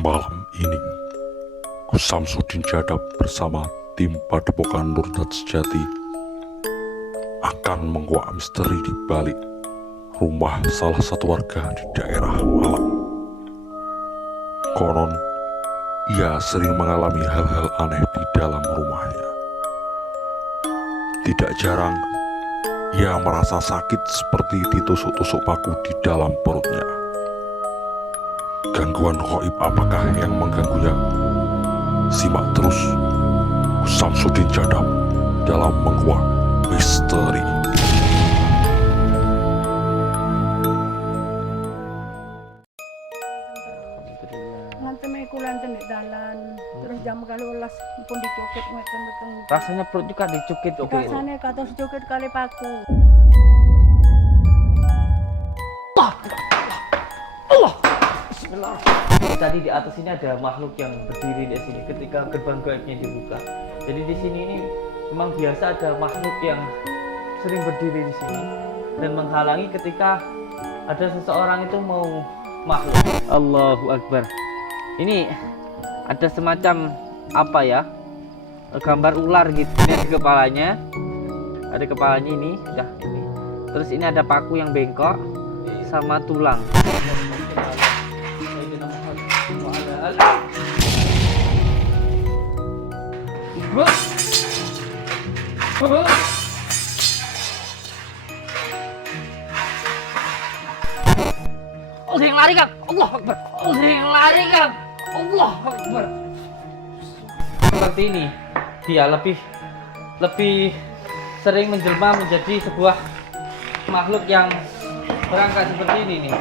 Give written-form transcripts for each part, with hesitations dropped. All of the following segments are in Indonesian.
Malam ini, Samsudin Jadab bersama tim Padepokan Nurdat Sejati akan menguak misteri di balik rumah salah satu warga di daerah Malang. Konon, ia sering mengalami hal-hal aneh di dalam rumahnya. Tidak jarang, ia merasa sakit seperti ditusuk-tusuk paku di dalam perutnya. Gangguan gaib apakah yang mengganggunya? Simak terus Samsudin Jadab dalam menguak misteri. Nanti may kulantan di dalan, terus jam 12 pun dicukit ngeten betul. Rasanya perut juga dicukit. Rasanya kata secukit kali paku. Allah. Bismillah. Tadi di atas ini ada makhluk yang berdiri di sini ketika gerbang gaibnya dibuka. Jadi di sini ini memang biasa ada makhluk yang sering berdiri di sini dan menghalangi ketika ada seseorang itu mau makhluk. Allahu Akbar. Ini ada semacam apa ya? Gambar ular gitu. Ini ada kepalanya. Ada kepalanya ini, ya ini. Terus ini ada paku yang bengkok sama tulang. Allah yang lari, Kang. Allah Akbar. Allah yang lari, Kang. Allah Akbar. Seperti ini, dia lebih sering menjelma menjadi sebuah makhluk yang berangkat seperti ini nih.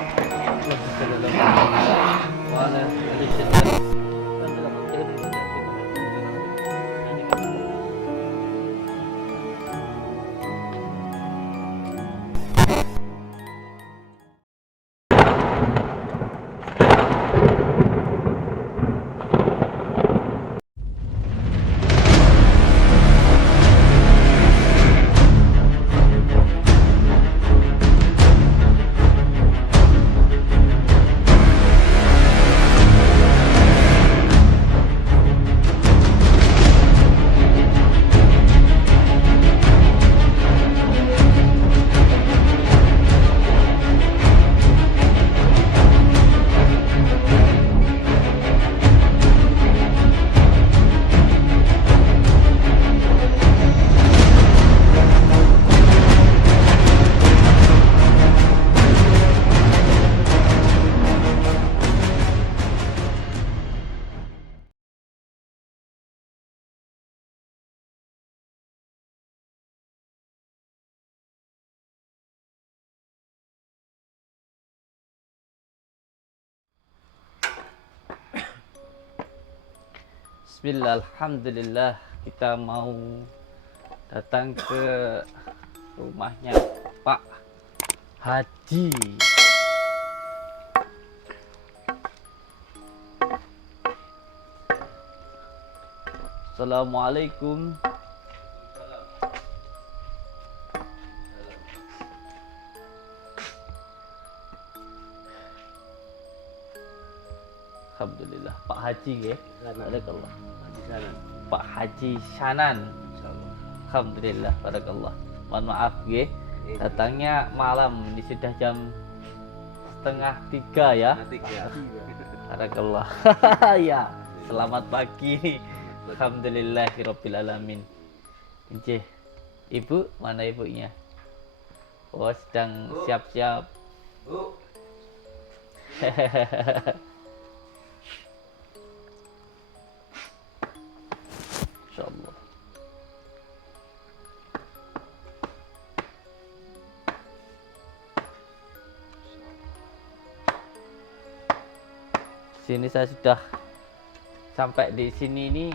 Bismillah, alhamdulillah, kita mau datang ke rumahnya Pak Haji. Assalamualaikum. Alhamdulillah, Pak Haji ya. Barakallah. Pak Haji Sanan. Alhamdulillah, barakallah. Mohon maaf ya. Datangnya malam, ini sudah jam 2:30 ya. Barakallah. Ya, selamat pagi. Alhamdulillahirabbil alamin. Nggih. Ibu, mana ibunya? Oh, sedang siap-siap. Bu. Insyaallah. Sini saya sudah sampai di sini ini,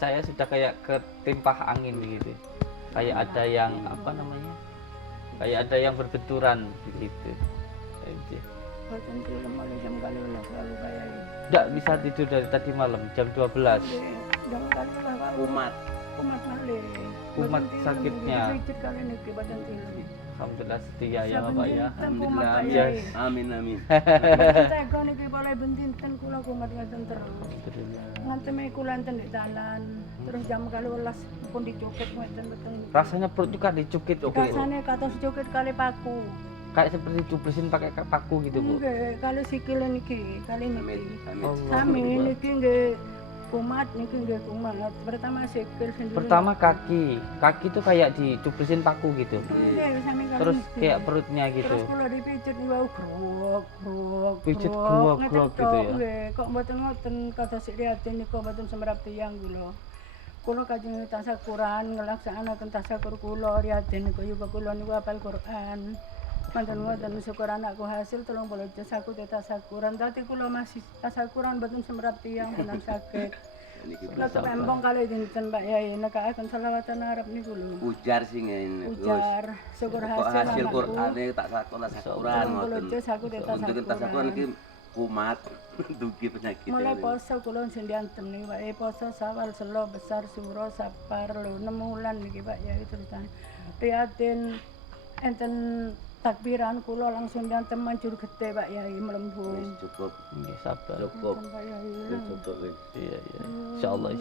saya sudah kayak ketimpah angin begitu. Kayak ada yang apa namanya? Kayak ada yang berbenturan begitu. Bahkan film ada jam 12 selalu kayak ini. Tidak bisa tidur dari tadi malam jam 12. Jam 12 umat malih. Umat sakitnya. Sedikit kali ini ke badan tilam. Alhamdulillah setia ya Bapak ya. Alhamdulillah. Yes. Amin amin. Tega niki boleh bentinten kula kumat ngaten terus. Alhamdulillah. Nganti me kula enten di dalan. Terus jam 12 pun dicukit ngeten mboten. Rasanya perut juga dicukit. Rasane kados cukit kali paku. Kayak seperti cuplesin pakai paku gitu Bu. Nggih, kali sikile niki, kali Amin niki. amin. Sami niki nggih kumat niki nggih kumat. Pertama sikil sendiri. Pertama kaki itu kayak dicuplesin paku gitu. Nggih, sami kali Terus niki. kayak perutnya gitu. Terus kula dipijet niku grok. Pijet grok, grok ngeten gitu tok, ya. Nggih, kok mboten ngoten kados sik riyatin niku mboten semrap tiyang kula. Kula kajeng tasakuran nglaksanaken tasakur kula riyatin niku yuga kula niku hafal Quran. Manten ngoten syukur anakku hasil 30 juz aku tasakuran. Dadi kula masih tasakuran mboten semrap tiyang benang sakit. Kula tembong kali dinten Mbak Yai nekakaken selawatan Arab niku lho. Ujar sing ngene. Ujar syukur Kok hasil hasil anakku. Qur'ane tak sakuran sakuran ngoten. Juz aku Untuk tasakuran iki kumat dugi penyakit. Mulai poso kula sing diantem niki Pak. Poso Sawal Selo Besar Suro Sapar lho 6 wulan niki Pak Yai ceritane. Prihatin enten takbiran kula langsung diantem manjur gede Pak Yai melembung. Cukup. Nggih, sabar. Cukup. Pak Yai. Cukup. Iya. Insyaallah.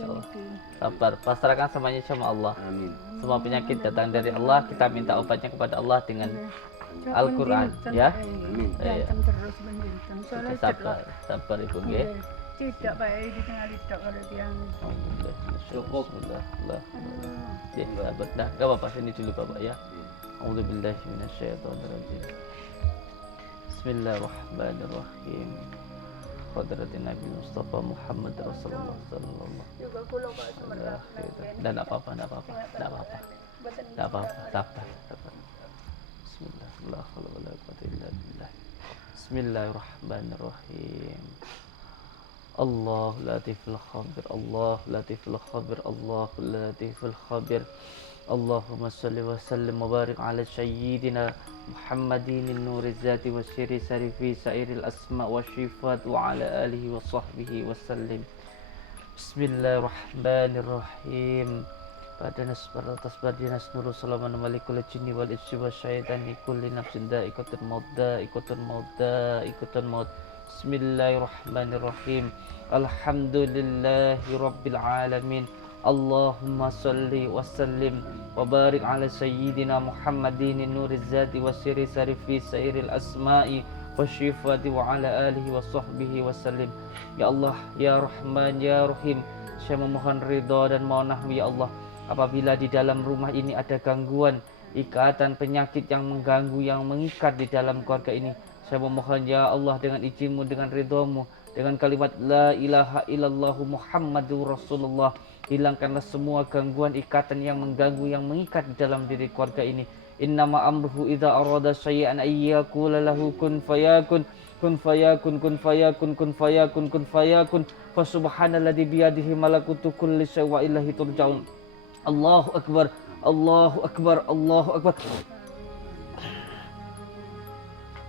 Sabar, pasrahkan semuanya sama Allah. Amin. Semua penyakit datang dari Allah, kita minta obatnya kepada Allah dengan Al-Qur'an ya. Amin. Diantem terus benjinten. Soalnya Sabar Ibu nggih. Tidak Pak Yai di tengah lidak kalau tiang. Cukup. Bismillah. Ya, sabar. Dah, enggak apa-apa sini dulu Bapak ya. A'udzubillahi minasyaitonirrajim. Bismillahirrahmanirrahim. Hadratin Nabi Mustafa Muhammad Rasulullah sallallahu alaihi wasallam. Juga kula Pak semerap. Dan enggak apa-apa. Sabar. Bismillah. La quwwata illa billah. Bismillahirrahmanirrahim. Allah latiful khabir. Allah latiful khabir. Allahumma salli wa sallim wa barik ala sayyidina Muhammadin nuri zati wa syiri sarifi sairil asma wa syifat wa ala alihi wa sahbihi wa sallim. Bismillahirrahmanirrahim. Badanas baratas badinas nuru salaman malikul jinni wal insi wa syaitani kulli nafsin da'iqatul maut. Bismillahirrahmanirrahim. Alhamdulillahi rabbil alamin. Allahumma salli wa sallim wa barik ala sayyidina Muhammadin nuriz zati wa sirri sarifi sairil asma'i wa syifati wa ala alihi wa sahbihi wa sallim. Ya Allah, ya Rahman, ya Rahim, saya memohon ridha dan maunah-Mu ya Allah. Apabila di dalam rumah ini ada gangguan, ikatan, penyakit yang mengganggu, yang mengikat di dalam keluarga ini, saya memohon ya Allah dengan izin-Mu, dengan ridha-Mu, dengan kalimat la ilaha illallah Muhammadur Rasulullah, hilangkanlah semua gangguan, ikatan yang mengganggu, yang mengikat di dalam diri keluarga ini. Innama amruhu idza arada syai'an ayyaqula lahu kun fayakun. Kun fayakun. Fa subhanalladzi biyadihi malakutu kulli syai'in wa ilaihi turja'un. Allahu akbar. Allahumma shalli ala Muhammad.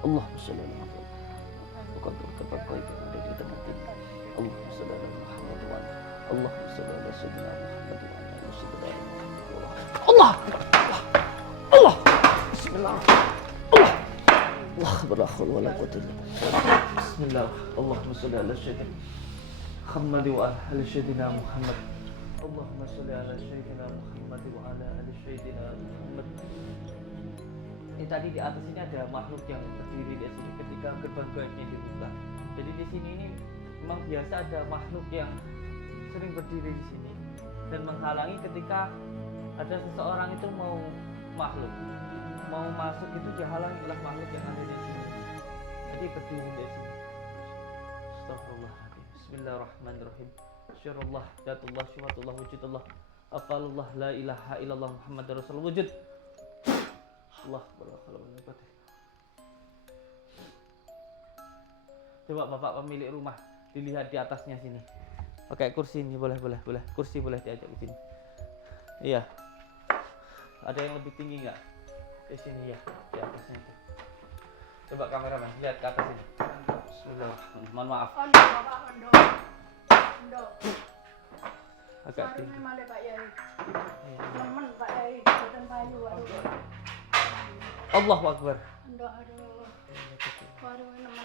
Allahumma shalli ala Muhammad wa Allahumma shalli ala sayyidina Muhammad wa ala ali sayyidina Muhammad. Allah. Bismillah. Allah akbar. Wala quwwata illa billah. Bismillah. Allahumma shalli ala sayyidina Muhammad wa ala ali sayyidina Muhammad. Allahumma shalli ala sayyidina Muhammad wa ala ali sayyidina Muhammad. Ini tadi di atas ini ada makhluk yang berdiri di sini ketika gerbang gaibnya dibuka. Jadi di sini ini memang biasa ada makhluk yang sering berdiri di sini dan menghalangi ketika ada seseorang itu mau masuk itu dihalangi oleh makhluk yang ada di sini. Jadi berdiri di sini. Astagfirullahaladzim. Bismillahirrahmanirrahim. Syarullah, datullah, syuhatullah, wujudullah, afalullah, la ilaha illallah Muhammadur Rasulullah wujud. Allah berkata. Coba Bapak pemilik rumah dilihat di atasnya sini. Pakai kursi ini boleh. Kursi boleh diajak ke sini. Iya. Ada yang lebih tinggi nggak? Di sini ya, di atasnya itu. Coba kameramen lihat ke atas ini. Bismillahirrahmanirrahim. Mohon maaf. Ondo. Agak tinggi. Pak Yai. Nemen Pak Yai, boten payu. Allahu Akbar. Ndak aduh. Baru nama.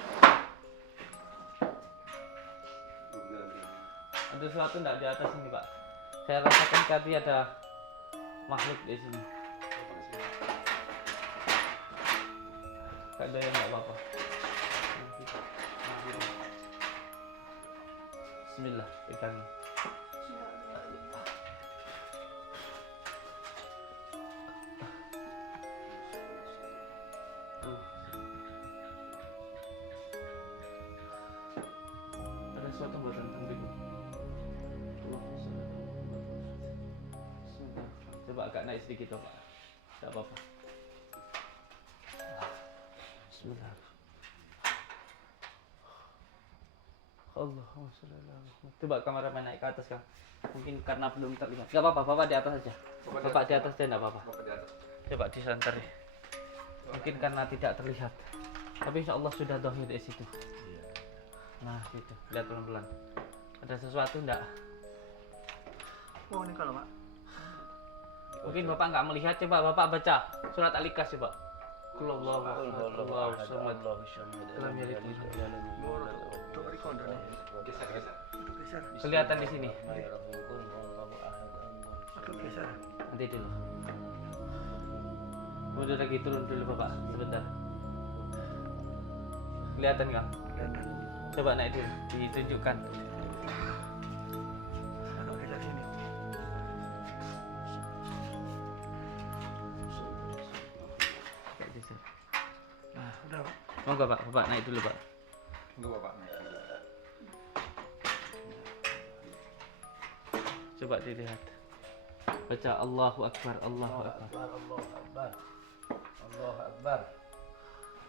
Ada sesuatu enggak di atas ini, Pak? Saya rasakan tadi ada makhluk di sini. Ada yang enggak apa-apa. Bismillah, pegang. Ada sesuatu buatan tembik. Coba agak naik sedikit, Pak. Tidak apa-apa. Bismillah. Allahumma sholli ala Muhammad. Coba kameramen naik ke atas, Kang. Mungkin karena belum terlihat. Enggak apa-apa, Bapak di atas aja. Bapak di atas aja enggak apa-apa. Coba disantar. Mungkin karena tidak terlihat. Tapi insya Allah sudah dohir di situ. Nah, gitu. Lihat pelan-pelan. Ada sesuatu enggak? Oh, ini kalau Pak. Mungkin Bapak nggak melihat, coba Bapak baca surat Al-Ikhlas coba. Kullallahu Allahu samad. Lam yalid kelihatan di sini. Nanti dulu. Udah lagi turun dulu Bapak, sebentar. Kelihatan nggak? Coba naik dulu, ditunjukkan. Monggo Pak, Bapak naik dulu Pak. Enggak Bapak. Coba dilihat. Baca Allahu Akbar, Allahu Akbar. Allahu Akbar. Allahu Akbar.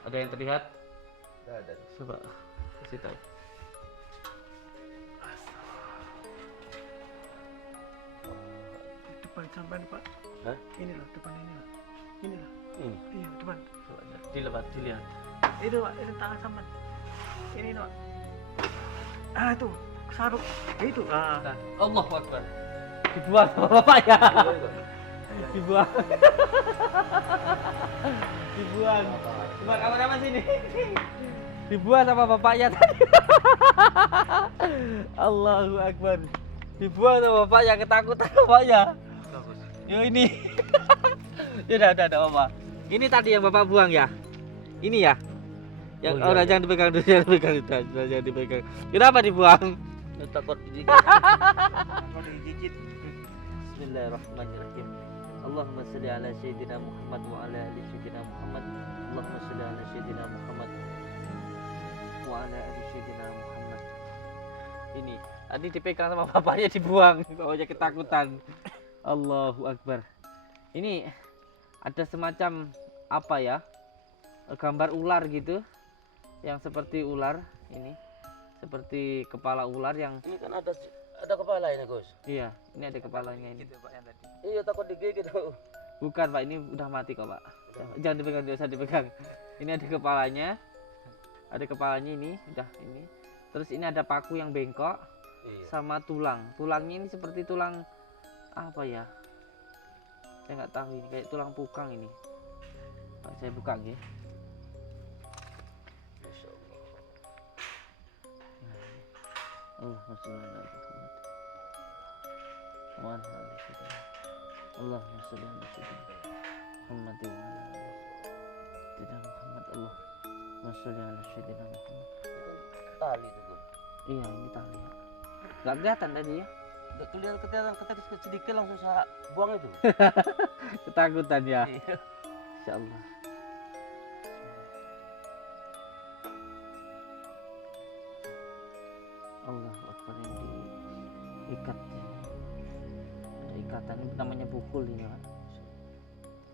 Ada yang terlihat? Enggak ada. Coba kasih tahu. Depan sampai Pak. Hah? Inilah depan inilah. Inilah. Ini. Iya, depan. Coba dilebat, dilihat. Itu Pak, ini tangan sampai. Ini Pak. Ah, itu sarung. Itu. Ah. Nah, Allahu Akbar. Dibuang sama Bapak ya. Dibuang. Dibuang. Coba kameramen sini. Dibuang sama bapaknya tadi. Allahu Akbar. Dibuang sama bapaknya, ketakutan bapaknya. Yo ini. Udah apa. Ini tadi yang Bapak buang ya? Ini ya? Yang Oh, iya, jangan dipegang dulu, jangan dipegang, jangan dipegang. Kenapa dibuang? Takut digigit. Kalau digigit. Bismillahirrahmanirrahim. Allahumma shalli ala sayyidina Muhammad wa ala ali sayyidina Muhammad. Allahumma shalli ala sayyidina Muhammad wa ala ali sayyidina Muhammad. Ini tadi dipegang sama bapaknya, dibuang. Bapaknya ketakutan. Allahu Akbar. Ini ada semacam apa ya? Gambar ular gitu. Yang seperti ular ini. Seperti kepala ular yang Ini kan ada kepala ini, Gus. iya, ini ada kepalanya ini. Gitu Pak yang tadi. Iya, takut digigit. Bukan Pak, ini udah mati kok Pak. Jangan dipegang, tidak usah dipegang. Ini ada kepalanya. Ada kepalanya ini, udah ini. Terus ini ada paku yang bengkok Iya. sama tulang. Tulangnya ini seperti tulang apa ya? Saya nggak tahu ini, kayak tulang pukang ini. Pak, saya buka nggih. Allahumma sholli ala Muhammad. Wa ala ali sayyidina. Allahumma sholli ala sayyidina Muhammad wa ala ali sayyidina Muhammad. Allahumma sholli ala sayyidina Muhammad. Tali itu, Gus. Iya, ini tali. Nggak kelihatan tadi ya? Udah kelihatan sedikit langsung saya buang itu. Ketakutan ya. Iya. Insyaallah. Allahu Akbar, yang diikat ya. Ada ikatan ini namanya pukul ini Pak.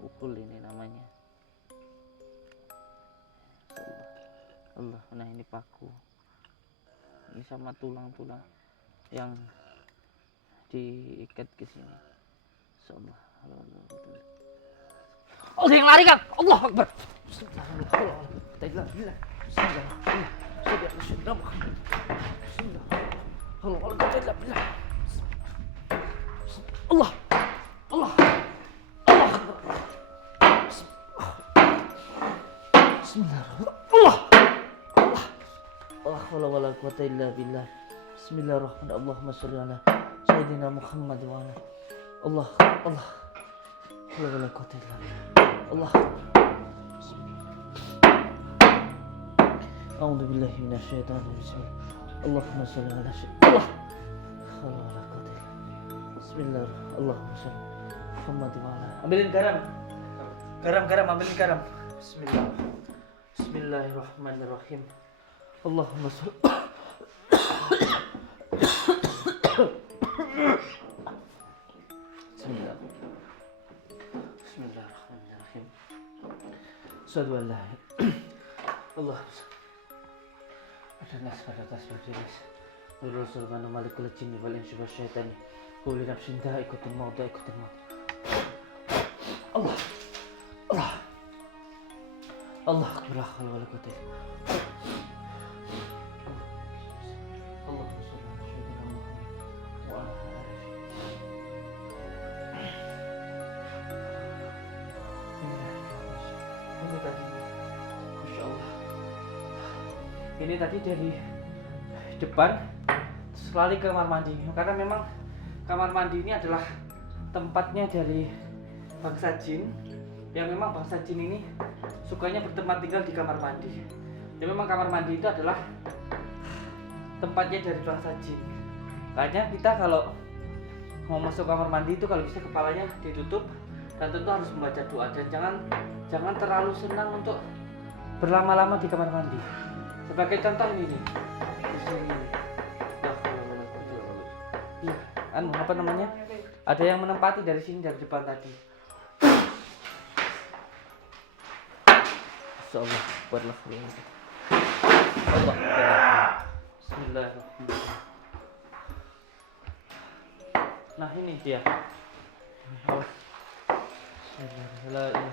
Pukul ini namanya. Allah, nah ini paku. Ini sama tulang-tulang yang diikat ke sini. Insyaallah. Oh, yang lari Kang. Allahu Akbar. Allah. Allah. Allah. quwwata illa billah. Bismillahirrahmanirrahim. Allahumma sholli ala sayyidina Muhammad wa ala Allah. La wala quwwata illa billah. Allah. A'udzu billahi minasyaitonir rajim. Allahumma sholli ala Allah. La wala quwwata illa billah. Bismillah. Allahumma sholli Muhammad wa ala. Ambilin garam. Garam, ambilin garam. Bismillah. Bismillahirrahmanirrahim. Allahumma sholli. Bismillah. Bismillahirrahmanirrahim. Asyhadu an la ilaha ada nas pada tasbih jelas. Nurul sulman malikul jinni wal insi wasyaitani. Kulli nafsin dha'iqatul maut. Allah. Allah akbar. La hawla wala quwwata illa billah. Allahumma shalli ala sayyidina Muhammad wa ala alihi. Ini tadi, Masya Allah. Ini tadi dari depan terus lari ke kamar mandi, karena memang kamar mandi ini adalah tempatnya dari bangsa jin, yang memang bangsa jin ini sukanya bertempat tinggal di kamar mandi. Dan memang kamar mandi itu adalah tempatnya dari bangsa jin. Makanya kita kalau mau masuk kamar mandi itu kalau bisa kepalanya ditutup dan tentu harus membaca doa, dan jangan terlalu senang untuk berlama-lama di kamar mandi. Sebagai contoh ini. Apa namanya? Ada yang menempati dari sini, dari depan tadi. Insyaallah buatlah Allah. Bismillahirrahmanirrahim. Nah, ini dia. Bismillahirrahmanirrahim.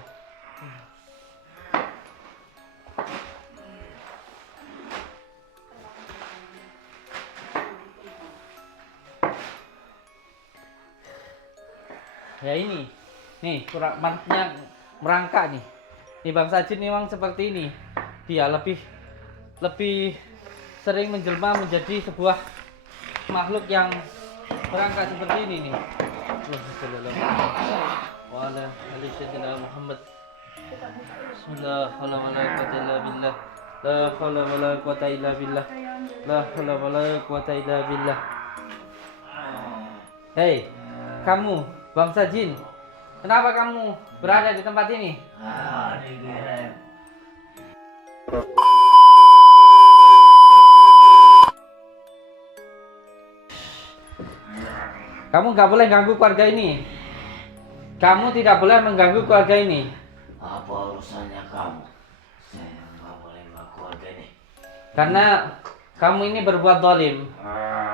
Ya ini, nih mannya merangkak nih. Nih bangsa jin memang seperti ini. Dia lebih sering menjelma menjadi sebuah makhluk yang merangkak seperti ini nih. Wala ali sayyidina Muhammad. Bismillah, la wala quwwata illa billah. La haula wala quwwata illa billah. La haula wala quwwata illa billah. Hei, kamu bangsa jin, kenapa kamu berada di tempat ini? Kamu nggak boleh ganggu keluarga ini. Kamu tidak boleh mengganggu keluarga ini. Apa urusannya kamu? Saya nggak boleh mengganggu keluarga ini. Karena kamu ini berbuat zalim.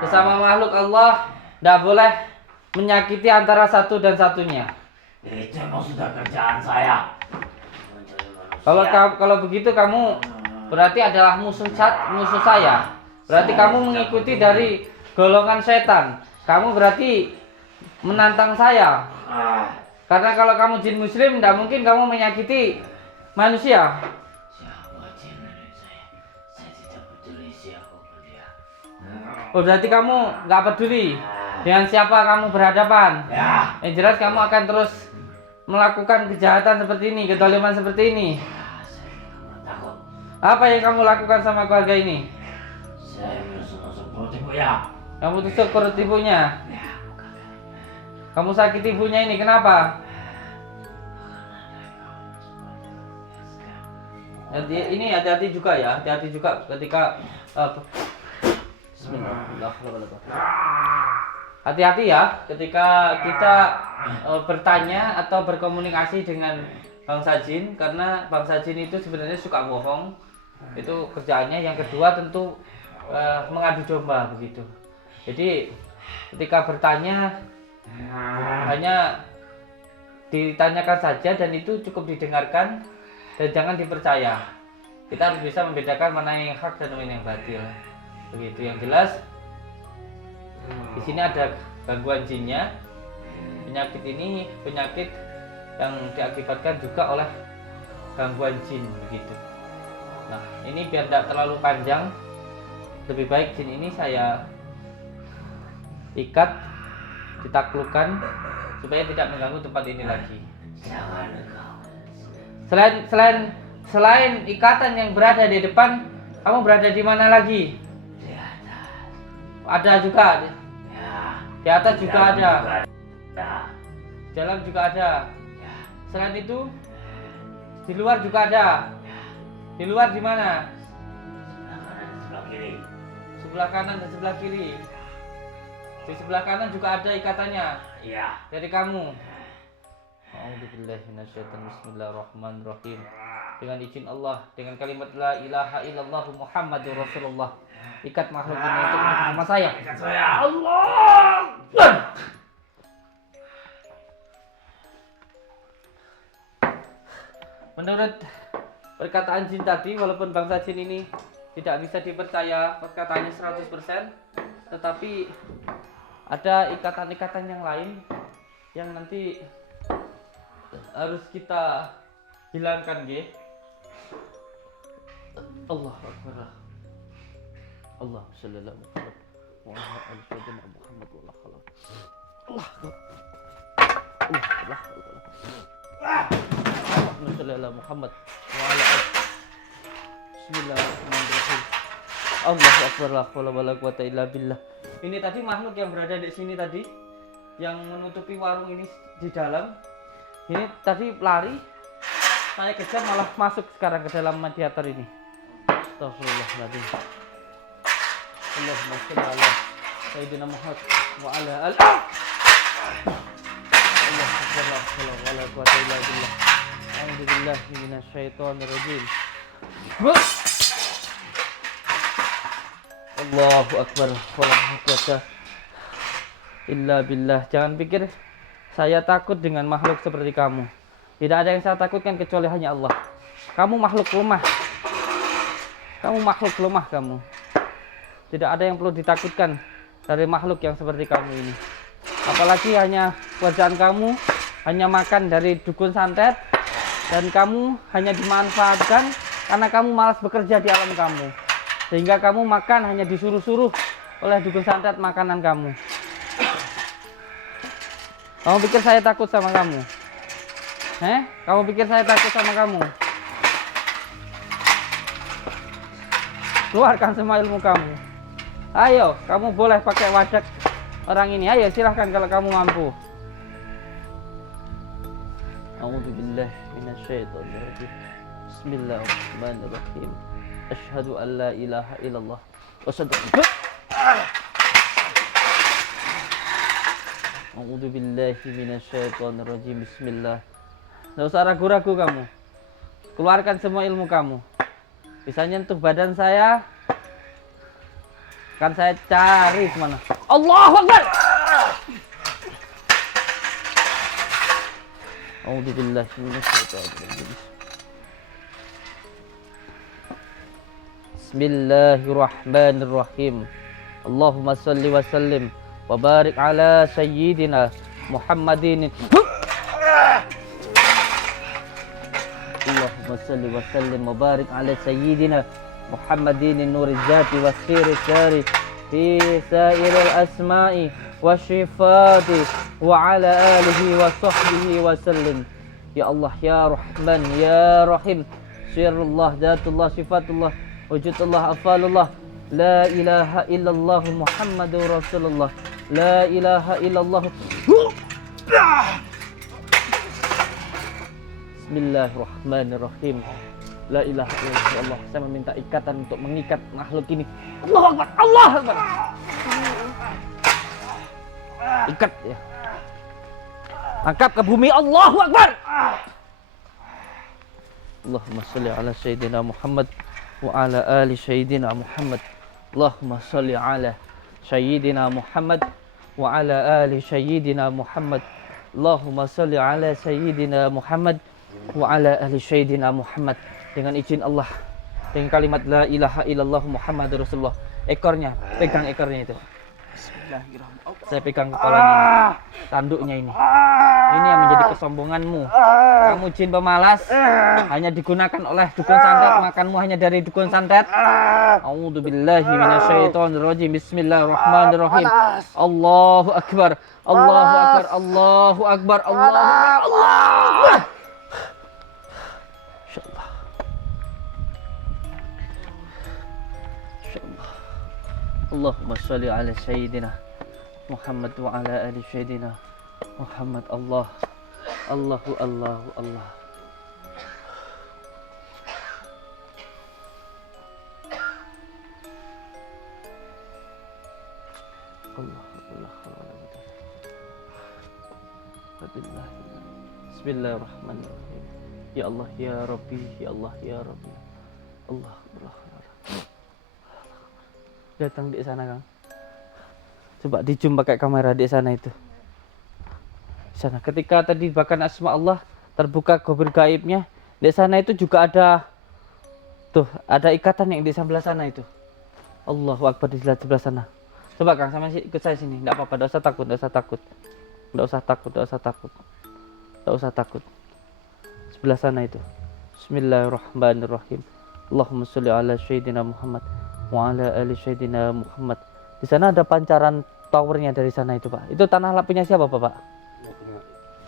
Sesama makhluk Allah tidak boleh menyakiti antara satu dan satunya. Itu emang sudah kerjaan saya. Mencari manusia. Kalau begitu kamu berarti adalah musuh saya. Berarti kamu mengikuti dari golongan setan. Kamu berarti menantang saya. Karena kalau kamu jin muslim, tidak mungkin kamu menyakiti manusia. Siapa jin menurut saya? Saya tidak peduli siapapun dia. Oh, berarti kamu nggak peduli dengan siapa kamu berhadapan. Ya. Yang jelas kamu akan terus melakukan kejahatan seperti ini, kezaliman seperti ini. Saya tidak takut. Apa yang kamu lakukan sama keluarga ini? Saya menusuk-nusuk perut ibu ya. Kamu tusuk perut ibunya. Ya, bukan. Kamu sakiti ibunya ini, kenapa? Ini hati-hati juga ya, hati-hati juga ketika Bismillahirrahmanirrahim. Hati-hati ya ketika kita bertanya atau berkomunikasi dengan bangsa jin, karena bangsa jin itu sebenarnya suka bohong. Itu kerjaannya. Yang kedua tentu mengadu domba begitu. Jadi ketika bertanya hanya ditanyakan saja dan itu cukup didengarkan dan jangan dipercaya. Kita harus bisa membedakan mana yang hak dan mana yang batil. Begitu. Yang jelas di sini ada gangguan jinnya. Penyakit ini penyakit yang diakibatkan juga oleh gangguan jin begitu. Nah, ini biar tidak terlalu panjang, lebih baik jin ini saya ikat, ditaklukkan supaya tidak mengganggu tempat ini lagi. Jangan engkau. Selain ikatan yang berada di depan, kamu berada di mana lagi? Di atas. Ada juga. Ya. Di atas juga ada. Ya. Di dalam juga ada. Ya. Selain itu, di luar juga ada. Di luar di mana? Sebelah kanan dan sebelah kiri. Sebelah kanan dan sebelah kiri. Di sebelah kanan juga ada ikatannya Iya. dari kamu. Bismillahirrahmanirrahim. Dengan izin Allah, dengan kalimat la ilaha illallah Muhammadur Rasulullah, ikat makhluk ini untuk bersama saya. Ikat saya. Allah. Menurut perkataan jin tadi, walaupun bangsa jin ini tidak bisa dipercaya perkataannya 100%, tetapi ada ikatan-ikatan yang lain yang nanti harus kita hilangkan, nggih. Allah Akbar. Allah sallallahu alaihi wa ala ali sayyidina Muhammad wa ala Allah Akbar. Allah sallallahu Muhammad wa ala ali. Bismillahirrahmanirrahim. Allahu Akbar, la haula wala quwata illa billah. Ini tadi makhluk yang berada di sini tadi, yang menutupi warung ini di dalam. Ini tadi lari, saya kejar malah masuk sekarang ke dalam mediator ini. Astagfirullahaladzim. Allahumma sholli ala sayyidina Muhammad wa ala ali. Allahu Akbar, la haula wala quwata illa billah. A'udzubillahi minasyaitonir rajim. Allahu Akbar, wala quwata illa billah. Jangan pikir saya takut dengan makhluk seperti kamu. Tidak ada yang saya takutkan kecuali hanya Allah. Kamu makhluk lemah. Kamu makhluk lemah kamu. Tidak ada yang perlu ditakutkan dari makhluk yang seperti kamu ini. Apalagi hanya kerjaan kamu hanya makan dari dukun santet, dan kamu hanya dimanfaatkan karena kamu malas bekerja di alam kamu. Sehingga kamu makan hanya disuruh-suruh oleh dukun santet makanan kamu. Kamu pikir saya takut sama kamu? Kamu pikir saya takut sama kamu? Keluarkan semua ilmu kamu. Ayo, kamu boleh pakai wadah orang ini. Ayo, silahkan kalau kamu mampu. A'udzubillahi minasyaitonirrajim. Bismillahirrahmanirrahim. Asyhadu an la ilaha illallah wa asyhadu A'udzubillahi minasyaitonirrajim. Bismillah. Nggak usah ragu-ragu kamu. Keluarkan semua ilmu kamu. Bisa nyentuh badan saya, kan saya cari kemana. Allahu Akbar. A'udzubillahi minasyaitonirrajim. Bismillahirrahmanirrahim. Allahumma salli wa sallim wa barik ala sayyidina Muhammadin. Allahumma salli wa sallim wa barik ala sayyidina Muhammadin nuril zati wa sirri sari fi sairil asma'i wa syifati wa ala alihi wa sahbihi wa sallim. Ya Allah, ya Rahman, ya Rahim, sirrullah, zatullah, sifatullah, wujudullah, afalullah, la ilaha illallah Muhammadur Rasulullah, la ilaha illallah. Bismillahirrahmanirrahim. La ilaha illallah. Saya meminta ikatan untuk mengikat makhluk ini. Allahu Akbar, Allah Akbar. Ikat ya. Angkat ke bumi. Allahu Akbar. Allahumma sholli ala sayyidina Muhammad wa ala ali sayyidina Muhammad. Allahumma sholli ala sayyidina Muhammad wa ala ali sayyidina Muhammad. Allahumma sholli ala sayyidina Muhammad wa ala ahli sayyidina Muhammad. Dengan izin Allah, dengan kalimat la ilaha illallah Muhammadur Rasulullah, ekornya, pegang ekornya itu. Bismillahirrahmanirrahim. Saya pegang kepalanya ini, tanduknya ini. Ini yang menjadi kesombonganmu. Kamu jin pemalas, hanya digunakan oleh dukun santet, makanmu hanya dari dukun santet. A'udzubillahi minasyaitonirrajim. Bismillahirrahmanirrahim. Allahu akbar. Allahu akbar. Allahu akbar. Allahu akbar. Allahu akbar. Insyaallah. Insyaallah. Allahumma shalli ala sayyidina Muhammad wa ala ali sayyidina Muhammad. Allah. Allahu Allahu Allah. Allah Allah. Bismillahirrahmanirrahim. Ya Allah ya Rabbi, ya Allah ya Rabbi. Allah Allah. Datang di sana, Kang. Coba di zoom pakai kamera di sana itu. Di sana. Ketika tadi bahkan asma Allah terbuka gobir gaibnya, di sana itu juga ada tuh, ada ikatan yang di sebelah sana itu. Allahu Akbar di sebelah sana. Coba Kang sama ikut saya sini. Enggak apa-apa, enggak usah takut, enggak usah takut. Enggak usah takut, enggak usah takut. Enggak usah takut. Sebelah sana itu. Bismillahirrahmanirrahim. Allahumma sholli ala sayyidina Muhammad wa ala ali sayyidina Muhammad. Di sana ada pancaran towernya dari sana itu, Pak. Itu tanah punya siapa, Pak? Punya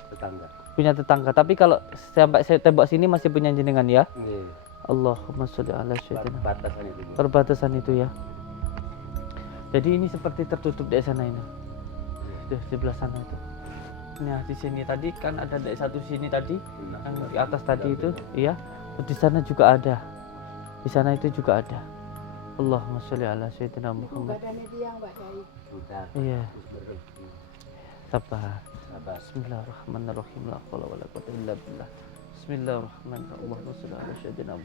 tetangga. Punya tetangga. Tapi kalau sampai saya tembak sini masih punya jenengan ya? Iya. Allahumma sholli ala sayyidina. Batasan itu. Perbatasan itu ya. Jadi ini seperti tertutup di sana ini. Di sebelah sana itu. Nah, di sini tadi kan ada di satu sini tadi, yang di atas tadi itu, iya. Di sana juga ada. Di sana itu juga ada. Allahumma sholli ala sayyidina Muhammad. Badan itu yang Mbak Yai. Sudah. Iya. Berhenti. Sabar. Sabar. Bismillahirrahmanirrahim. La haula wala quwwata illa billah. Bismillahirrahmanirrahim. Allahumma sholli ala sayyidina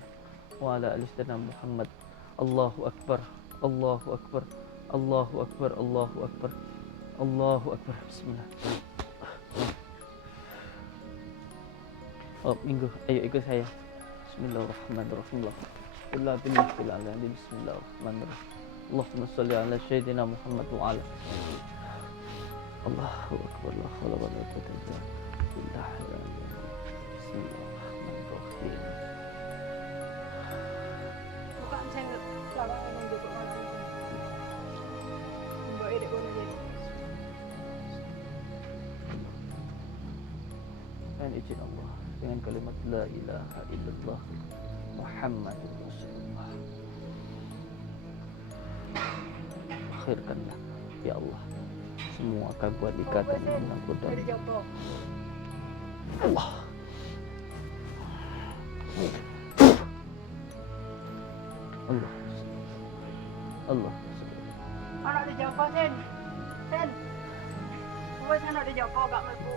wa ala ali sayyidina Muhammad. Allahu akbar. Allahu akbar. Allahu akbar. Allahu akbar. Allahu akbar. Bismillah. Oh, minggu. Ayo ikut saya. Bismillahirrahmanirrahim. Allah Bismillahirrahmanirrahim. Allahumma sholli ala sayyidina Muhammad wa ala. Allahu akbar. La haula wala quwwata illa billah. Bismillahirrahmanirrahim. Bukan saya kalau ingin juga mana itu. Mbak Ede boleh jadi. Dan izin Allah dengan kalimat la ilaha illallah Muhammadur Rasulullah. Akhirkanlah ya Allah semua gangguan ikatan yang menangkut Dari Joko. Allah. Allah. Allah. Anak di Joko Sen. Sen. Wes anak di Joko gak mlebu.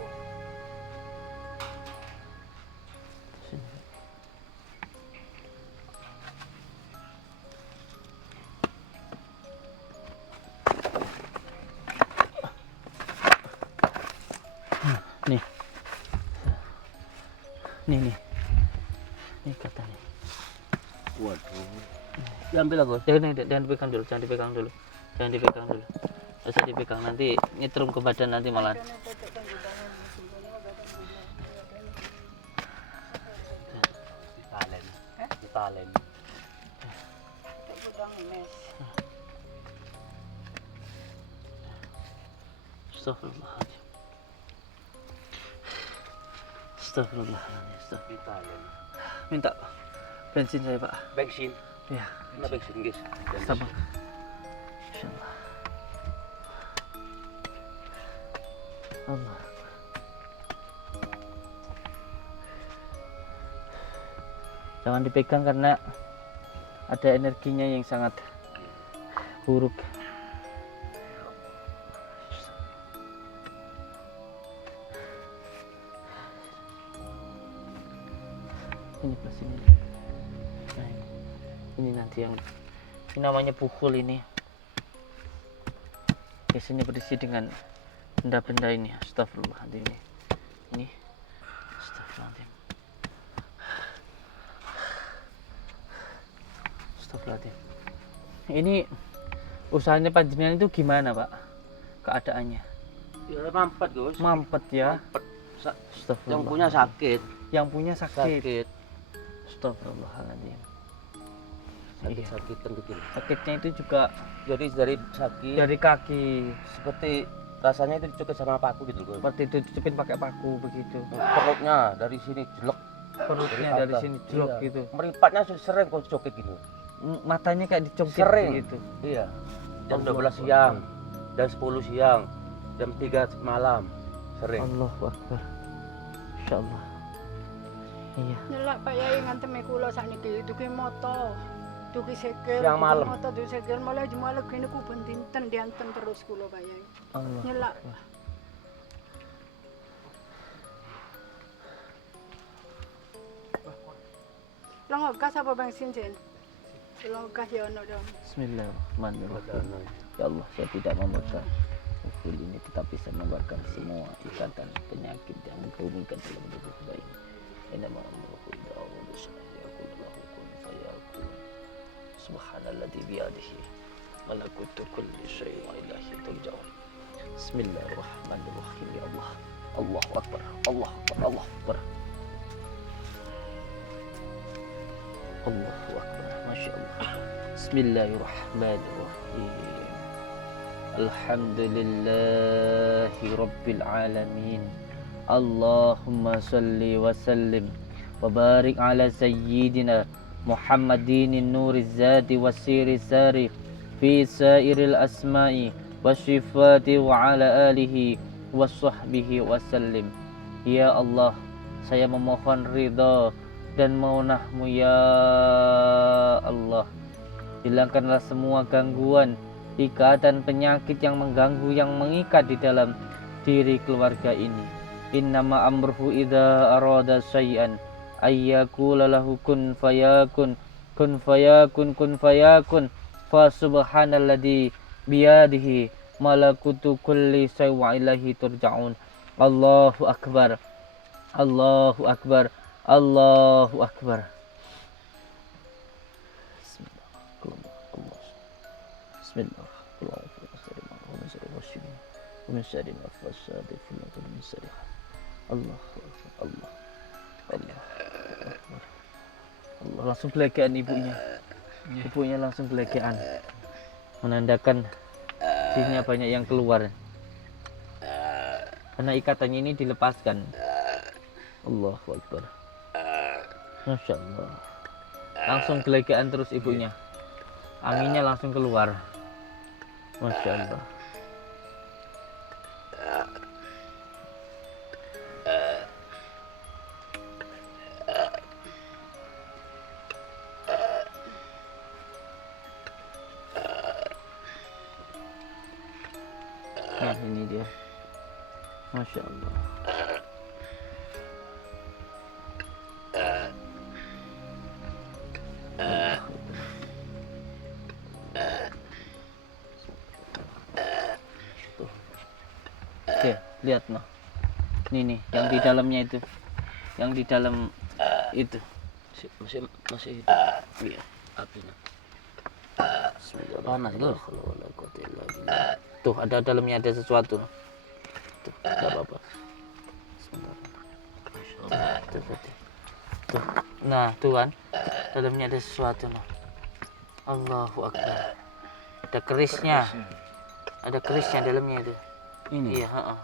Nih. Nih. Nih katanya. Waduh. Diambil aku. Jangan dipegang dulu, jangan dipegang dulu. Jangan dipegang dulu. Nggak usah dipegang, nanti nyetrum ke badan nanti malah. Talen. Talen. Astagfirullahaladzim. Astagfirullahaladzim. Astagfirullah. Talen. Minta bensin saya, Pak. Bensin. Ya, Ini bensin, guys. sabar. Insyaallah. Allah. Jangan dipegang karena ada energinya yang sangat buruk. Ini plus ini. Nah, ini nanti yang ini namanya pukul ini. Biasanya berisi dengan benda-benda ini. Astagfirullahaladzim. Ini. Astagfirullahaladzim. Astagfirullahaladzim. Ini usahanya panjenengan itu gimana, Pak? keadaannya? Ya mampet Gus. Mampet ya. Mampet. Astagfirullah. Yang punya sakit. Yang punya sakit. Sakit. Astagfirullahaladzim. Iya. Sakit-sakitan gitu. Sakitnya itu juga Jadi dari sakit dari kaki. seperti rasanya itu dicokit sama paku gitu Gus. Seperti itu dicupin pakai paku begitu. Perutnya dari sini jelek. Perutnya Dari dari atas. sini jelek Iya. gitu. Meripatnya sering kok cokit gitu. Matanya kayak dicongkit Sering. gitu. Iya. Jam Allah 12 siang, jam 10 siang, jam 3 malam. Sering. Allahu Akbar. Insyaallah. Iya. Nyelak Pak Yai ngantem kula sakniki dugi moto. Dugi sekel. Siang dugi malam. Moto dugi sekel mulai jemalah kene ku ben dinten dianten terus kula Pak Yai. Allah. Nyelak. Longokas apa Bang Sinjen? Longokas ya ono dong. Bismillahirrahmanirrahim. Ya Allah, saya tidak memaksa ukul ini, tetapi saya mengeluarkan semua ikatan penyakit yang menghubungkan dalam tubuh bayi. Ini ma'amruhu da'awah bismillahirrahmanirrahim. Lahu kun fayakun. Subhanalladzi biyadihi malakutu kulli syai'in wa ilaihi turja'un. Bismillahirrahmanirrahim. Ya Allah. Allahu Akbar. Allahu Akbar. Allahu Akbar. Allahu Akbar. Masya Allah. Bismillahirrahmanirrahim. Alhamdulillahi Rabbil Alamin. Allahumma salli wa sallim wa barik ala sayyidina Muhammadin nuriz zati wa siri sari fi sairil asma'i wa sifati wa ala alihi wa sahbihi wa sallim. Ya Allah, saya memohon ridha dan maunahmu ya Allah. Hilangkanlah semua gangguan, ikatan penyakit yang mengganggu, yang mengikat di dalam diri keluarga ini. Innama amruhu idza arada syai'an ayyakula lahu kun fayakun, kun fayakun, kun fayakun. Fa subhanalladzi biyadihi malakutu kulli syai'in wa ilaihi turja'un. Allahu akbar. Allahu akbar. Allahu akbar. Allah, Allah, Allah, Allah. Langsung belegaan ibunya. Ibunya langsung belegaan, menandakan sisinya banyak yang keluar. Karena ikatannya ini dilepaskan. Allahu Akbar. Masya Allah. Langsung gelegaan terus ibunya. Anginnya langsung keluar. Masya Allah. Nah, ini dia. Masya Allah. Oke, lihat noh. Ini nih, yang di dalamnya itu. Yang di dalam itu. Masih hidup. Iya, apinya. Panas tuh. Tuh, ada dalamnya ada sesuatu. Tuh, enggak apa-apa. Sebentar. Tuh, tuh. Nah, tuh kan. Dalamnya ada sesuatu noh. Allahu Akbar. Ada kerisnya. Ada kerisnya dalamnya itu. Ini Iya, heeh.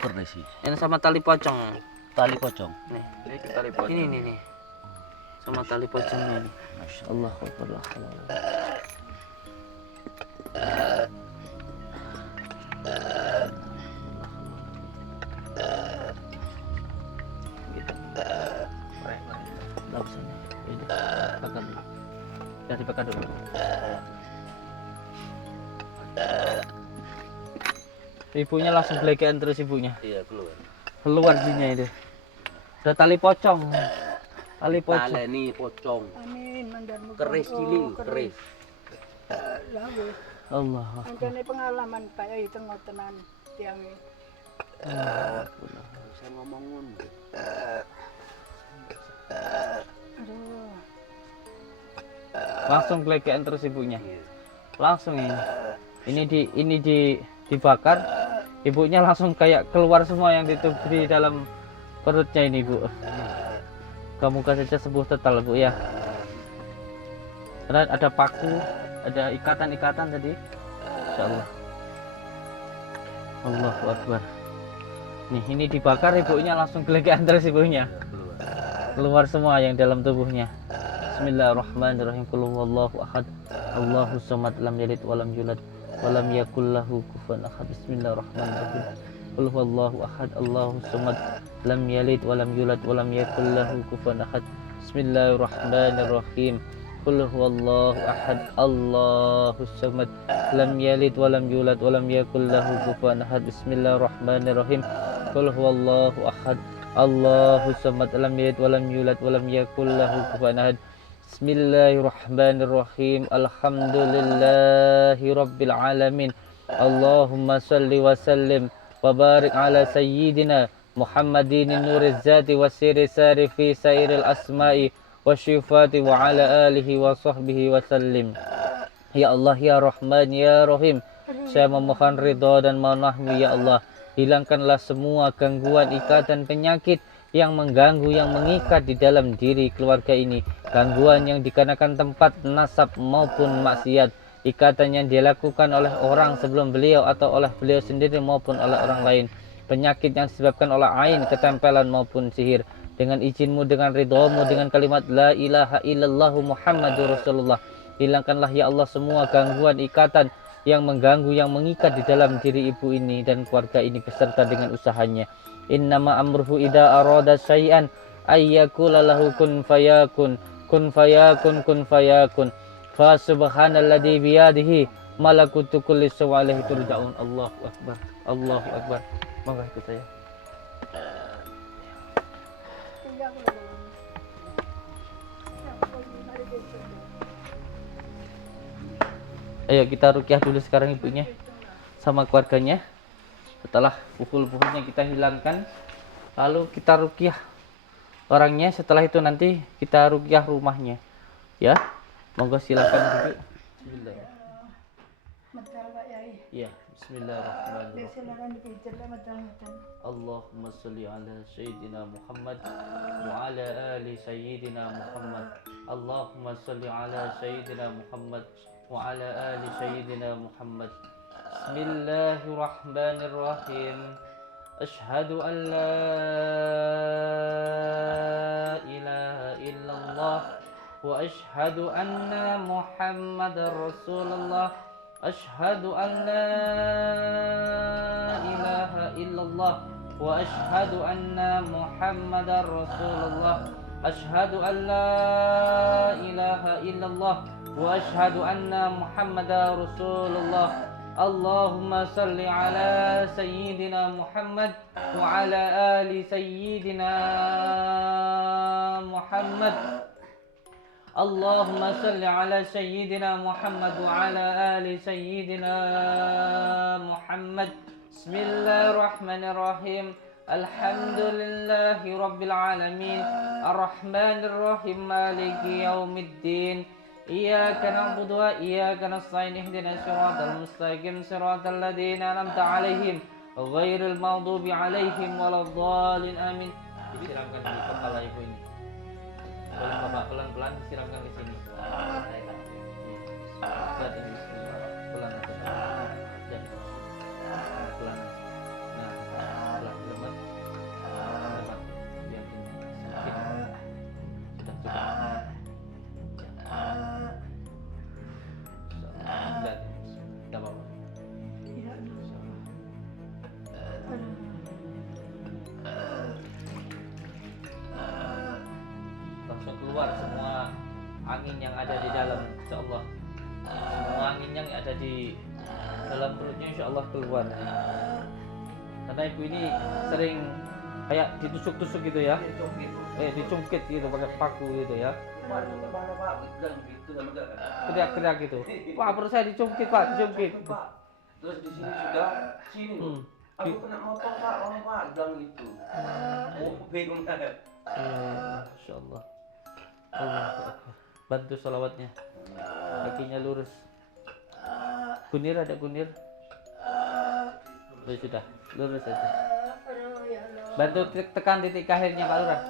keris sih. Ini sama tali pocong. Tali pocong. Nih. Ini kita lipat. Ini nih. Sama tali pocongnya nih. Allahu Akbar. La haula wala quwwata. Gitu. Nggak usah nih. Ini pakai dulu. Dari pakai dulu. Ibunya langsung belegaan terus ibunya. Iya, keluar. Keluar jinnya itu. Ada tali pocong. Tali pocong. Taleni pocong. Amin mandarmu. Keris cilik, keris. Lah wis. Allah. Antene pengalaman Pak Yai tengok tenan tiange. Saya ngomong ngono. Aduh. Langsung belegaan terus ibunya. Langsung ini. Ini di dibakar, ibunya langsung kayak keluar semua yang di dalam perutnya ini, Bu. Muka saja sembuh total, Bu ya. Karena ada paku, ada ikatan-ikatan tadi. Insyaallah. Allahu Akbar. Nih, ini dibakar, ibunya langsung gelegean terus ibunya. Keluar semua yang dalam tubuhnya. Bismillahirrahmanirrahim. Qul huwallahu ahad. Allahus samad, lam yalid walam yulad walam yakul lahu kufuwan ahad. Bismillahirrahmanirrahim. Qul huwallahu ahad. Allahus samad, lam yalid walam yulad walam yakul lahu kufuwan ahad. Bismillahirrahmanirrahim. Qul huwallahu ahad. Allahus samad, lam yalid walam yulad walam yakul lahu kufuwan ahad. Bismillahirrahmanirrahim. Qul huwallahu ahad. Allahus samad, lam yalid walam yulad walam yakul lahu kufuwan ahad. Bismillahirrahmanirrahim. Alhamdulillahi rabbil alamin. Allahumma salli wa sallim wa barik ala sayyidina Muhammadin nuriz zati wa siri sari fi sairil asma'i wa syifati wa ala alihi wa sahbihi wa sallim. Ya Allah, ya Rahman, ya Rahim, saya memohon ridha dan maafmu ya Allah. Hilangkanlah semua gangguan, ikatan, penyakit yang mengganggu, yang mengikat di dalam diri keluarga ini. Gangguan yang dikarenakan tempat nasab maupun maksiat. Ikatan yang dilakukan oleh orang sebelum beliau atau oleh beliau sendiri maupun oleh orang lain. Penyakit yang disebabkan oleh ain, ketempelan maupun sihir. Dengan izinmu, dengan ridhamu, dengan kalimat la ilaha illallah Muhammadur Rasulullah. Hilangkanlah ya Allah semua gangguan, ikatan yang mengganggu, yang mengikat di dalam diri ibu ini dan keluarga ini beserta dengan usahanya. Innama amruhu idza arada syai'an ayyakula lahu kun fayakun, kun fayakun, kun fayakun. Fa subhanalladzi biyadihi malakutu kulli syai'in turja'un. Allahu akbar. Allahu akbar. Monggo ikut saya. Ayo kita rukyah dulu sekarang ibunya sama keluarganya. Setelah pukul-pukulnya kita hilangkan, lalu kita rukyah orangnya. Setelah itu nanti kita rukyah rumahnya. Ya, monggo silakan duduk. Bismillah. Ya, bismillahirrahmanirrahim. Allahumma salli ala sayyidina Muhammad wa ala ali sayyidina Muhammad. Allahumma salli ala sayyidina Muhammad wa ala ali sayyidina Muhammad. Bismillahirrahmanirrahim. Ashhadu an la ilaha illallah wa ashhadu anna Muhammadar Rasulullah. Ashhadu an la ilaha illallah wa ashhadu anna Muhammadar Rasulullah. Ashhadu an la ilaha illallah wa ashhadu anna Muhammadar Rasulullah. Allahumma salli ala sayyidina Muhammad wa ala ali sayyidina Muhammad. Allahumma salli ala sayyidina Muhammad wa ala ali sayyidina Muhammad. Bismillahirrahmanirrahim. Alhamdulillahi rabbil alamin. Ar-Rahmanir-Rahim. Maliki yaumiddin. Iyyaka na'budu wa iyyaka nasta'in. Ihdinas siratal mustaqim, siratal ladzina an'amta 'alaihim ghairil maghdubi 'alaihim waladdallin. Amin. Disiramkan di kepala ibu ini. Boleh Bapak pelan-pelan disiramkan di sini. Lihat ini, bismillah. Pelan aja. Dan pelan. Nah, pelan lemat. Lemat. Biar ini sedikit. Sudah cukup. Lihat ini, tidak apa-apa. Langsung keluar semua angin yang ada di dalam, insyaallah. Semua angin yang ada di dalam perutnya insyaallah keluar. Karena ibu ini sering kayak ditusuk-tusuk gitu ya. Dicungkit gitu pakai paku gitu ya. Kemarin juga mana Pak, bilang gitu sama dia. Teriak-teriak gitu. Wah, perut saya dicungkit Pak, dicungkit. Pak. Terus di sini sudah sini. Aku kena motor Pak, orang Pak bilang gitu. Oh, bingung banget. Insyaallah. Allahu Akbar. Bantu salawatnya. Kakinya lurus. Kunir ada kunir. Ya sudah, lurus saja. Aduh ya Allah. Bantu tekan titik kahilnya Pak Lurah.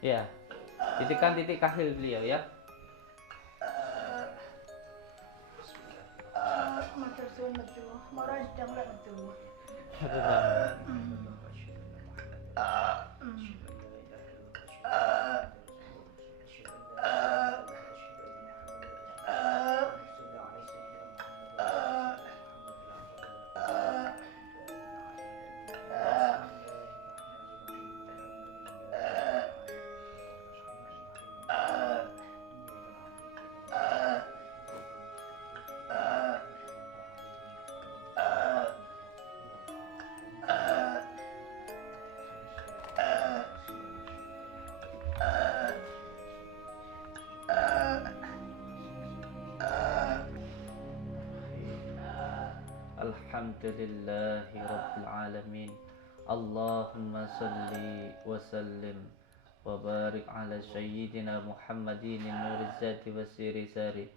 Ya, ditekan titik kahil beliau ya. Matur suwun metu. Mora sedang lek metu. Alhamdulillahi Rabbil Alamin. Allahumma salli wa sallim wa barik ala sayyidina Muhammadin nuril zati wa siri sari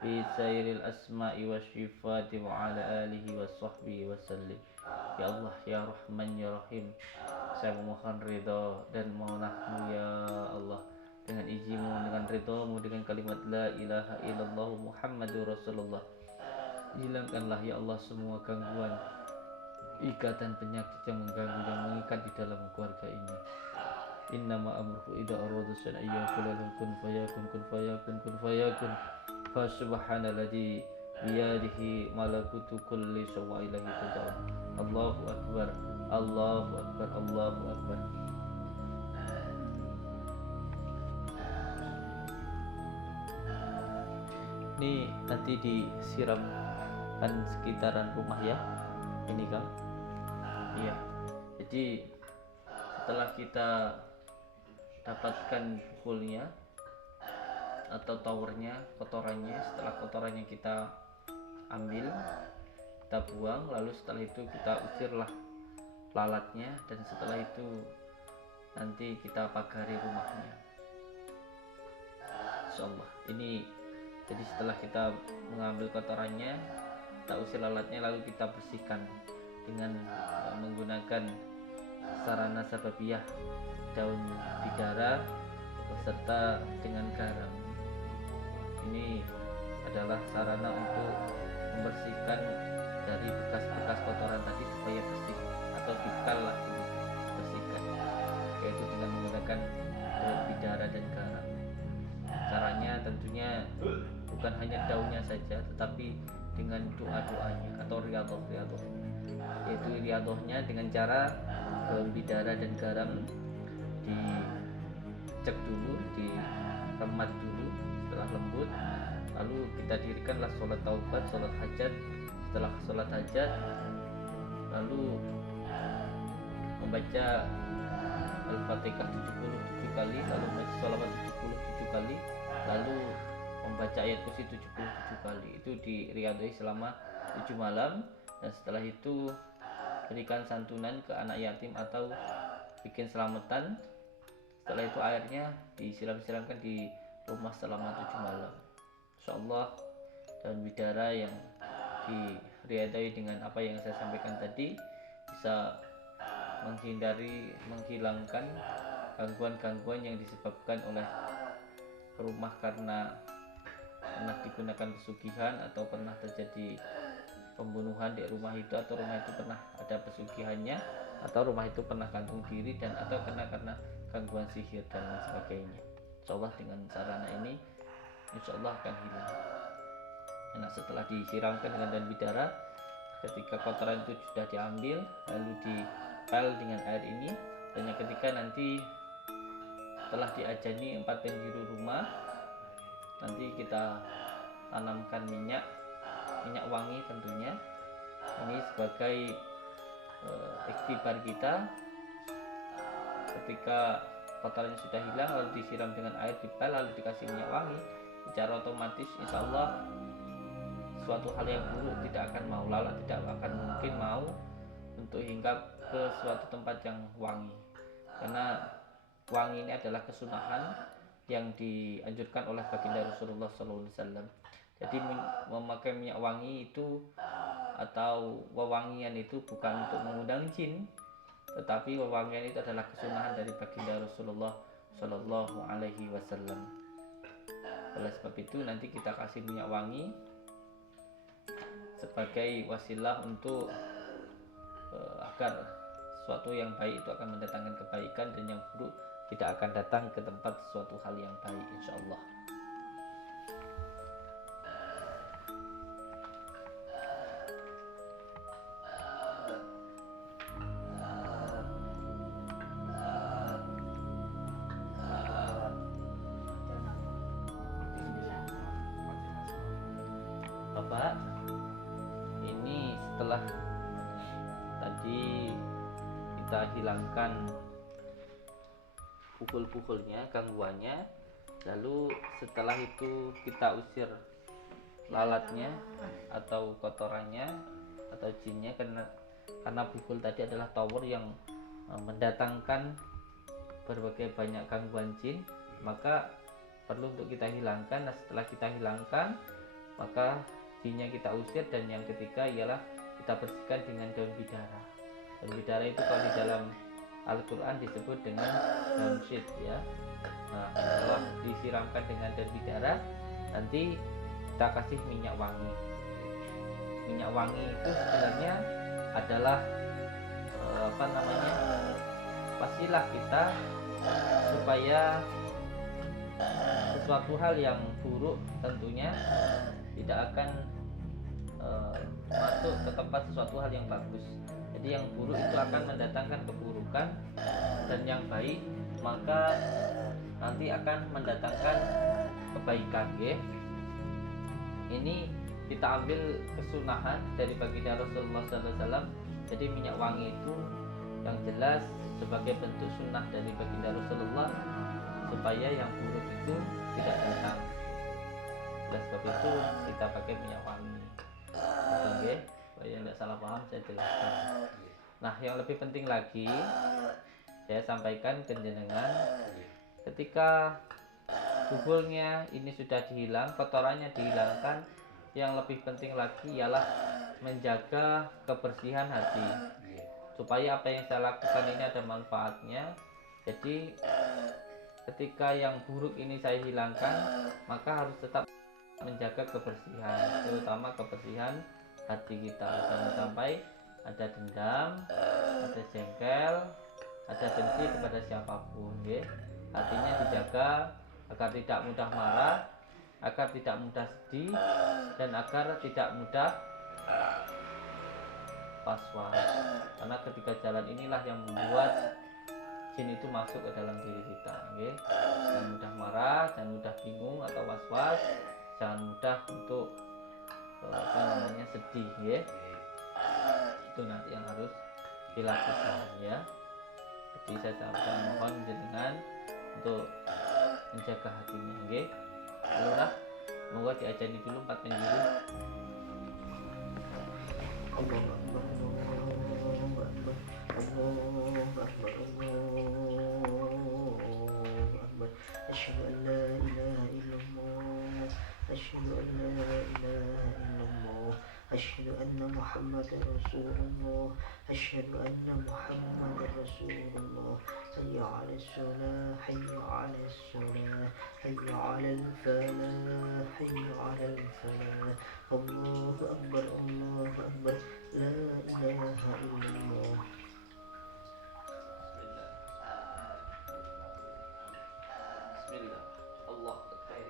fi sayril asma'i wa syifati wa ala alihi wa sahbihi wa sallim. Ya Allah, ya Rahman, ya Rahim, saya memohon ridha dan mohonlah ya Allah, dengan izinmu, dengan ridhamu, dengan kalimat la ilaha illallah Muhammadur Rasulullah, hilangkanlah ya Allah semua gangguan, ikatan penyakit yang mengganggu dan mengikat di dalam keluarga ini. Innama amruhu idza arada shay'an ayyaqula lahu kun fayakun, kun fayakun, kun fayakun. Fa subhanalladzi biyadihi malakutu kulli syai'in wa ilaihi turja'un. Allahu akbar, Allahu akbar, Allahu akbar. Ini nanti disiramkan sekitaran rumah ya. Ini Kang. Iya. Jadi setelah kita dapatkan bukulnya atau towernya, kotorannya, setelah kotorannya kita ambil, kita buang, lalu setelah itu kita usirlah lalatnya, dan setelah itu nanti kita pagari rumahnya. Insyaallah. Ini jadi setelah kita mengambil kotorannya, kita usir lalatnya, lalu kita bersihkan dengan menggunakan sarana sababiyah, daun bidara beserta dengan garam. Ini adalah sarana untuk membersihkan dari bekas-bekas kotoran tadi supaya bersih, atau dipel lah bersihkan, yaitu dengan menggunakan daun bidara dan garam. Caranya tentunya bukan hanya daunnya saja, tetapi dengan doa-doanya atau riyadhah, yaitu riyadhahnya dengan cara daun bidara dan garam dicek dulu, diremat dulu, setelah lembut lalu kita dirikanlah sholat taubat, sholat hajat. Setelah sholat hajat lalu membaca Al-Fatihah 77 kali, lalu membaca sholawat 77 kali, lalu membaca ayat kursi 77 kali. Itu diriyadhahi selama 7 malam, dan setelah itu berikan santunan ke anak yatim atau bikin selamatan. Setelah itu airnya disiram-siramkan di rumah selama 7 malam. Insyaallah daun bidara yang diriyadhahi dengan apa yang saya sampaikan tadi bisa menghilangkan gangguan-gangguan yang disebabkan oleh rumah karena pernah digunakan pesugihan, atau pernah terjadi pembunuhan di rumah itu, atau rumah itu pernah ada pesugihannya, atau rumah itu pernah gantung diri, dan atau karena gangguan sihir dan lain sebagainya. Insyaallah dengan sarana ini insyaallah akan hilang. Nah, setelah disiramkan dengan daun bidara, ketika kotoran itu sudah diambil lalu dipel dengan air ini, dan yang ketiga nanti setelah diajani 4 penjuru rumah, nanti kita tanamkan minyak wangi tentunya. Ini sebagai ikhtibar kita ketika kotorannya sudah hilang lalu disiram dengan air, dipel, lalu dikasih minyak wangi, secara otomatis insya Allah suatu hal yang buruk tidak akan mau, lalat tidak akan mungkin mau untuk hinggap ke suatu tempat yang wangi, karena wangi ini adalah kesunahan yang dianjurkan oleh baginda Rasulullah SAW. Jadi memakai minyak wangi itu atau wewangian itu bukan untuk mengundang jin, tetapi wewangian itu adalah kesunahan dari baginda Rasulullah Shallallahu Alaihi Wasallam. Oleh sebab itu nanti kita kasih minyak wangi sebagai wasilah untuk agar sesuatu yang baik itu akan mendatangkan kebaikan dan yang buruk tidak akan datang ke tempat sesuatu hal yang baik, insya Allah. Bapak, ini setelah tadi kita hilangkan pukul-pukulnya, gangguannya, lalu setelah itu kita usir lalatnya atau kotorannya atau jinnya, karena pukul tadi adalah tower yang mendatangkan berbagai banyak gangguan jin, maka perlu untuk kita hilangkan. Nah, setelah kita hilangkan, maka jinnya kita usir, dan yang ketiga ialah kita bersihkan dengan daun bidara. Daun bidara itu kalau di dalam Al-Quran disebut dengan daun syit ya. Nah, setelah disiramkan dengan daun bidara, nanti kita kasih minyak wangi. Minyak wangi itu sebenarnya adalah wasilah kita supaya sesuatu hal yang buruk tentunya tidak akan masuk ke tempat sesuatu hal yang bagus. Jadi yang buruk itu akan mendatangkan keburukan, dan yang baik maka nanti akan mendatangkan kebaikan ya. Ini kita ambil kesunahan dari baginda Rasulullah SAW. Jadi minyak wangi itu yang jelas sebagai bentuk sunnah dari baginda Rasulullah supaya yang buruk itu tidak datang. Oleh sebab itu kita pakai minyak wangi. Oke, supaya tidak salah paham saya jelaskan. Nah, yang lebih penting lagi saya sampaikan ke jenengan, ketika bubulnya ini sudah dihilang, kotorannya dihilangkan, yang lebih penting lagi ialah menjaga kebersihan hati, supaya apa yang saya lakukan ini ada manfaatnya. Jadi ketika yang buruk ini saya hilangkan, maka harus tetap menjaga kebersihan, terutama kebersihan hati kita. Jangan sampai ada dendam, ada jengkel, ada benci kepada siapapun ya. Hatinya dijaga agar tidak mudah marah, agar tidak mudah sedih, dan agar tidak mudah was-was. Karena ketika jalan inilah yang membuat jin itu masuk ke dalam diri kita ya. Jangan mudah marah, jangan mudah bingung atau was-was, jangan mudah untuk sedih ya. Itu nanti yang harus dilakukan ya. Jadi saya mohon jenengan untuk menjaga hatinya nggih. Lurah, moga diajani dulu 4 penjuru. أشهد أن لا إله إلا الله أشهد أن لا إله إلا الله أشهد أن محمد رسول الله أشهد أن محمد رسول الله حي على الصلاة حي على الصلاة حي على الفلاح حي على الفلاح الله أكبر الله أكبر لا إله إلا الله. Bismillah. Allah Akbar.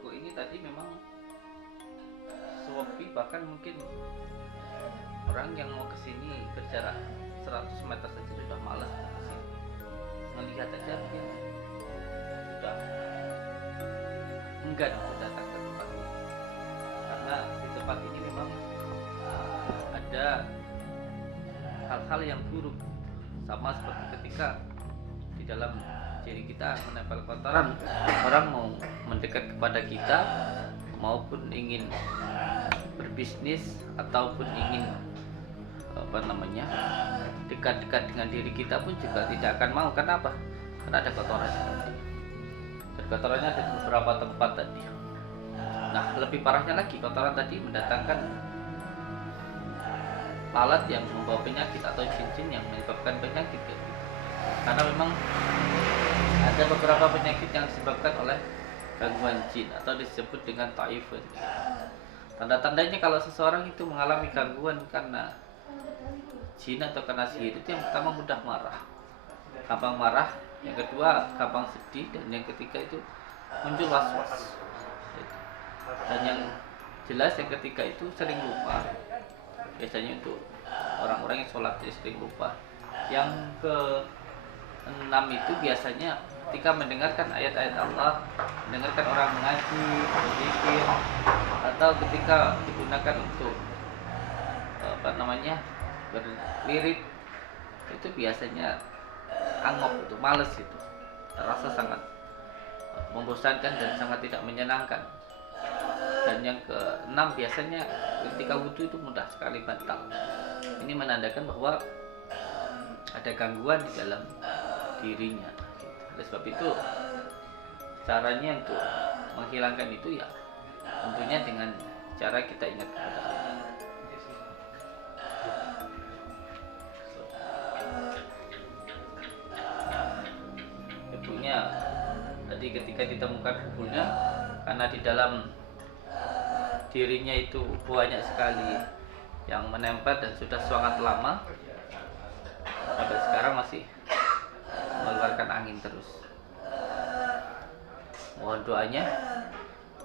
toko ini tadi memang sepi, bahkan mungkin orang yang mau kesini berjarak 100 meter saja sudah malas kesini. Melihat aja dia sudah enggan untuk datang ke tempat ini, karena di tempat ini memang ada hal-hal yang buruk, sama seperti ketika di dalam diri kita menempel kotoran. Orang mau mendekat kepada kita maupun ingin berbisnis ataupun ingin dekat-dekat dengan diri kita pun juga tidak akan mau. Kenapa? Karena ada kotorannya tadi. Dan kotorannya ada di beberapa tempat tadi. Nah, lebih parahnya lagi, kotoran tadi mendatangkan lalat yang membawa penyakit atau jin-jin yang menyebabkan penyakit gitu. Karena memang ada beberapa penyakit yang disebabkan oleh gangguan jin atau disebut dengan taifun. Tanda-tandanya kalau seseorang itu mengalami gangguan karena jin atau karena sihir, itu yang pertama mudah marah, gampang marah, yang kedua gampang sedih, dan yang ketiga itu muncul was-was. Dan yang jelas yang ketiga itu sering lupa. Biasanya untuk orang-orang yang sholat jadi sering lupa. Yang keenam itu biasanya ketika mendengarkan ayat-ayat Allah, mendengarkan orang mengaji, berzikir, atau ketika digunakan untuk berlirik, itu biasanya angop, itu males, itu terasa sangat membosankan dan sangat tidak menyenangkan. Dan yang keenam biasanya ketika wudhu itu mudah sekali batal. Ini menandakan bahwa ada gangguan di dalam dirinya. Oleh sebab itu caranya untuk menghilangkan itu ya tentunya dengan cara kita ingat kepada Allah. Ibunya tadi ketika ditemukan kuburnya, karena di dalam dirinya itu banyak sekali yang menempel dan sudah sangat lama, sampai sekarang masih mengeluarkan angin terus. Mohon doanya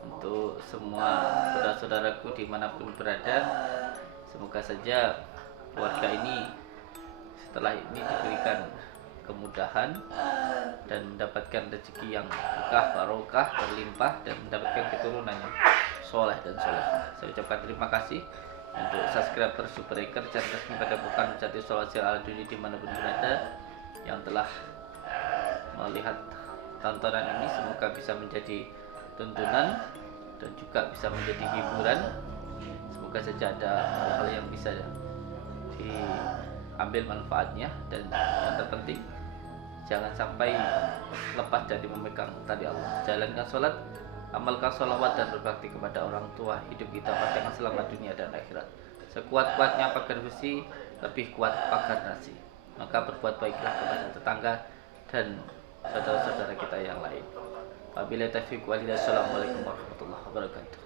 untuk semua saudara-saudaraku dimanapun berada. Semoga saja keluarga ini setelah ini diberikan kemudahan dan mendapatkan rezeki yang berkah, barokah, berlimpah, dan mendapatkan keturunan yang soleh dan solehah. Saya ucapkan terima kasih untuk subscriber Supereker channel resmi pada bukan mencari solusi ala dunia dimanapun berada yang telah melihat tontonan ini. Semoga bisa menjadi tuntunan dan juga bisa menjadi hiburan. Semoga saja ada hal-hal yang bisa diambil manfaatnya, dan yang terpenting jangan sampai lepas dari memegang tali Allah. Jalankan sholat, amalkan sholawat, dan berbakti kepada orang tua. Hidup kita pasti akan selamat dunia dan akhirat. Sekuat-kuatnya pagar besi, lebih kuat pagar nasi. Maka berbuat baiklah kepada tetangga dan saudara-saudara kita yang lain. Wabillahi taufiq walhidayah. Assalamualaikum warahmatullahi wabarakatuh.